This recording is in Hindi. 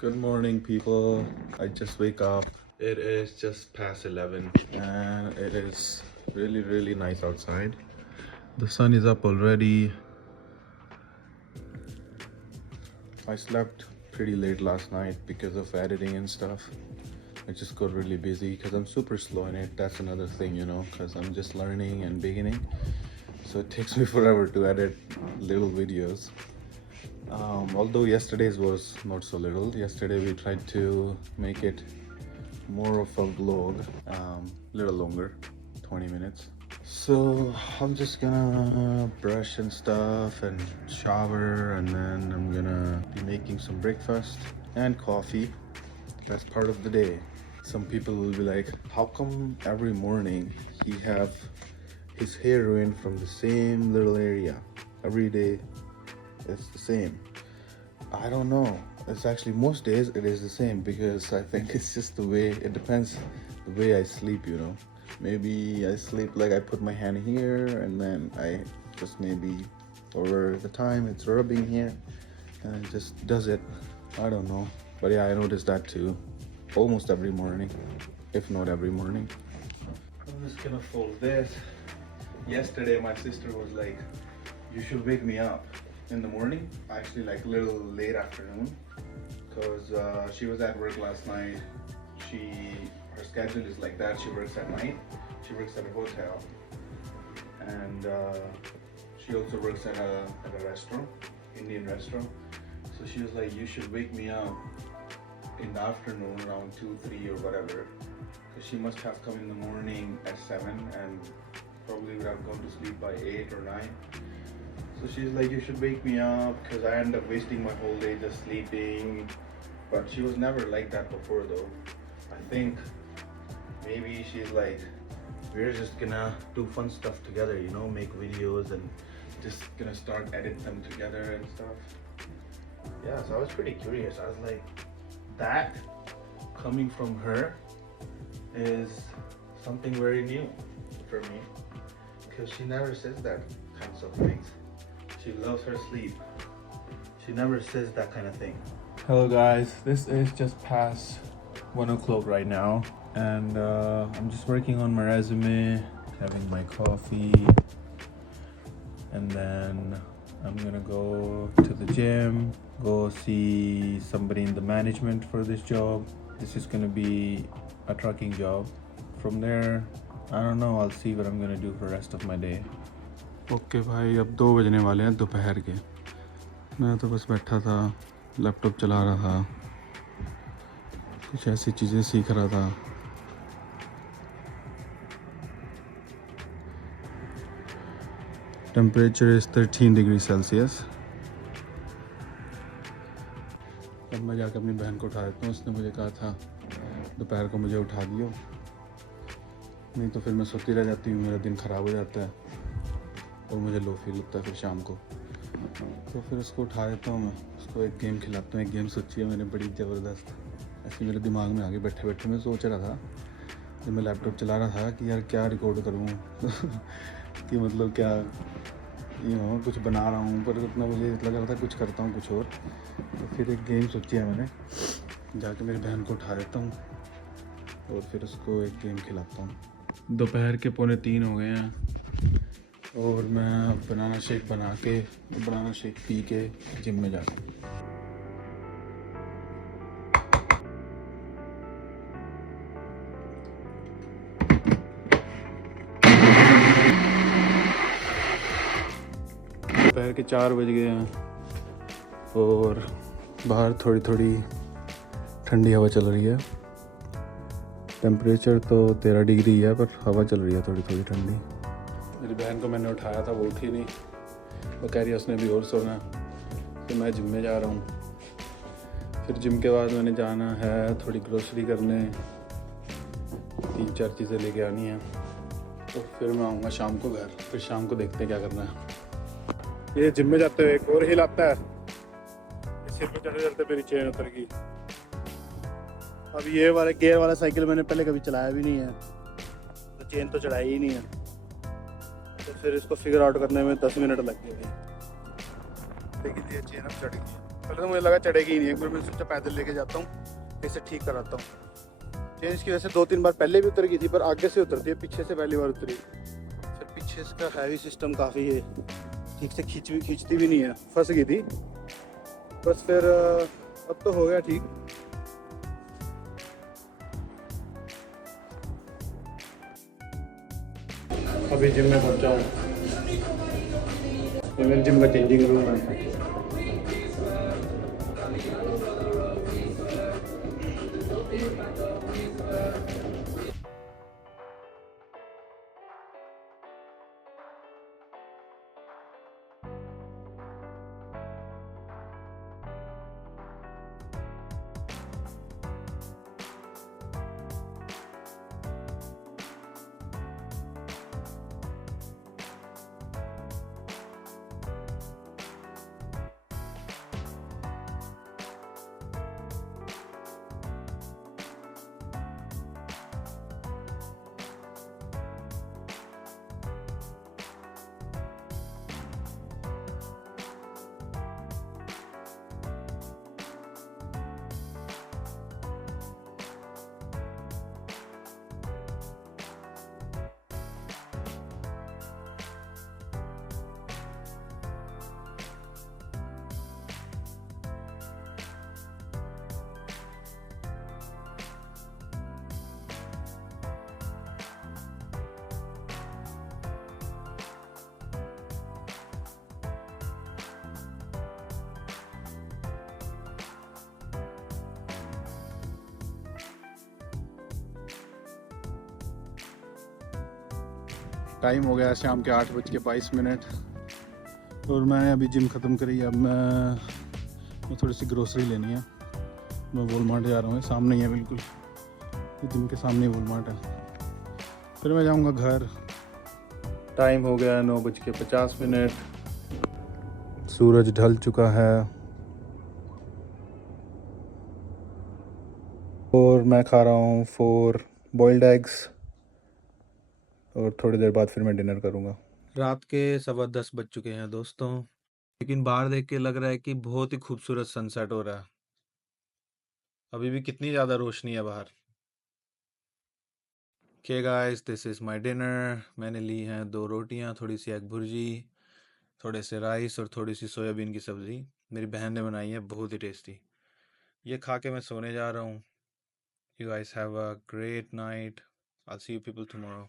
Good morning, people. I just wake up. It is just past 11 and it is really, really nice outside. The sun is up already. I slept pretty late last night because of editing and stuff. I just got really busy because I'm super slow in it. That's another thing, because I'm just learning and beginning. So it takes me forever to edit little videos. Although yesterday's was not so little. Yesterday we tried to make it more of a vlog, little longer, 20 minutes. So I'm just gonna brush and stuff and shower, and then I'm gonna be making some breakfast and coffee. That's part of the day. Some people will be like, how come every morning he have his hair ruined from the same little area? Every day it's the same. I don't know. It's actually most days it is the same, because I think it's just the way, it depends the way I sleep, Maybe I sleep like I put my hand here and then I just maybe over the time it's rubbing here and it just does it. I don't know. But yeah, I noticed that too. Almost every morning, if not every morning. I'm just gonna fold this. Yesterday my sister was like, you should wake me up in the morning, actually like a little late afternoon, because she was at work last night. Her schedule is like that. She works at night. She works at a hotel, and she also works at a restaurant, Indian restaurant. So she was like, you should wake me up in the afternoon around 2, 3 or whatever, because she must have come in the morning at 7 and probably would have gone to sleep by 8 or 9. So she's like, you should wake me up, because I end up wasting my whole day just sleeping. But she was never like that before though. I think maybe she's like, we're just gonna do fun stuff together, make videos and just gonna start edit them together and stuff. Yeah, so I was pretty curious. I was like, that coming from her is something very new for me, because she never says that kinds of things. She loves her sleep. She never says that kind of thing. Hello guys, this is just past 1 o'clock right now, and I'm just working on my resume, having my coffee, and then I'm gonna go to the gym, go see somebody in the management for this job. This is gonna be a trucking job. From there, I don't know, I'll see what I'm gonna do for the rest of my day. Okay भाई, अब 2 बजने वाले हैं दोपहर के। मैं तो बस बैठा था, लैपटॉप चला रहा था, कुछ ऐसी चीज़ें सीख रहा था। Temperature is 13 degree Celsius. अब मैं जाकर अपनी बहन को उठा देता हूँ। उसने मुझे कहा था दोपहर को मुझे उठा दियो, नहीं तो फिर मैं सोती रह जाती हूँ, मेरा दिन ख़राब हो जाता है और मुझे लो फील होता है फिर शाम को। तो फिर उसको उठा देता हूँ, मैं उसको एक गेम खिलाता हूँ। एक गेम सोची है मैंने बड़ी ज़बरदस्त, ऐसे मेरे दिमाग में आगे बैठे बैठे मैं सोच रहा था जब मैं लैपटॉप चला रहा था कि यार क्या रिकॉर्ड करूँ कि मतलब क्या कुछ बना रहा हूँ, पर उतना मुझे लग रहा था कुछ करता हूँ कुछ और। तो फिर एक गेम सोची है मैंने, जाके मेरी बहन को उठा देता हूँ और फिर उसको एक गेम खिलाता हूँ। दोपहर के 2:45 हो गए हैं और मैं बनाना शेक पी के जिम में जाता हूँ। दोपहर के 4 बज गए हैं और बाहर थोड़ी थोड़ी ठंडी हवा चल रही है। टेम्परेचर तो 13 डिग्री है, पर हवा चल रही है थोड़ी थोड़ी ठंडी। मेरी बहन को मैंने उठाया था, वो उठी नहीं, वो कह रही है उसने भी और सोना। तो मैं जिम में जा रहा हूँ। फिर जिम के बाद मैंने जाना है थोड़ी ग्रोसरी करने, 3-4 चीज़ें लेके आनी हैं। तो फिर मैं आऊँगा शाम को घर, फिर शाम को देखते हैं क्या करना है। ये जिम में जाते हुए एक और हिल आता है, सिर पे चढ़ते चढ़ते मेरी चेन उतर गई। अब ये वाला गियर वाला साइकिल मैंने पहले कभी चलाया भी नहीं है, तो चेन तो चढ़ाई ही नहीं है। तो फिर इसको फिगर आउट करने में 10 मिनट लग गए, लेकिन ये चेन अब चढ़ गई। पहले तो मुझे लगा चढ़ेगी ही नहीं, एक बार मैंने सोचा पैदल लेके जाता हूँ, इसे ठीक कराता हूँ। चेंज की वजह से 2-3 बार पहले भी उतर गई थी, पर आगे से उतरती है, पीछे से पहली बार उतरी। फिर पीछे इसका हैवी सिस्टम काफ़ी है, ठीक से खींचती भी नहीं है, फंस गई थी बस। फिर अब तो हो गया ठीक। अभी जिम में पहुंचा हूँ, ये मेरे जिम का चेंजिंग रूम है। टाइम हो गया शाम के 8:22 और मैं अभी जिम ख़त्म करी। अब मैं थोड़ी सी ग्रोसरी लेनी है। मैं वॉलमार्ट जा रहा हूँ, सामने ही है बिल्कुल, जिम के सामने ही वॉलमार्ट है। फिर मैं जाऊँगा घर। टाइम हो गया 9:50। सूरज ढल चुका है और मैं खा रहा हूँ 4 बॉइल्ड एग्स और थोड़ी देर बाद फिर मैं डिनर करूँगा। रात के 10:15 बज चुके हैं दोस्तों, लेकिन बाहर देख के लग रहा है कि बहुत ही खूबसूरत सनसेट हो रहा है। अभी भी कितनी ज़्यादा रोशनी है बाहर। Okay guys, this is my dinner. मैंने ली हैं 2 रोटियां, थोड़ी सी एग भुर्जी, थोड़े से राइस और थोड़ी सी सोयाबीन की सब्ज़ी। मेरी बहन ने बनाई है, बहुत ही टेस्टी। ये खा के मैं सोने जा रहा हूँ। You guys have a great night. I will see you people tomorrow.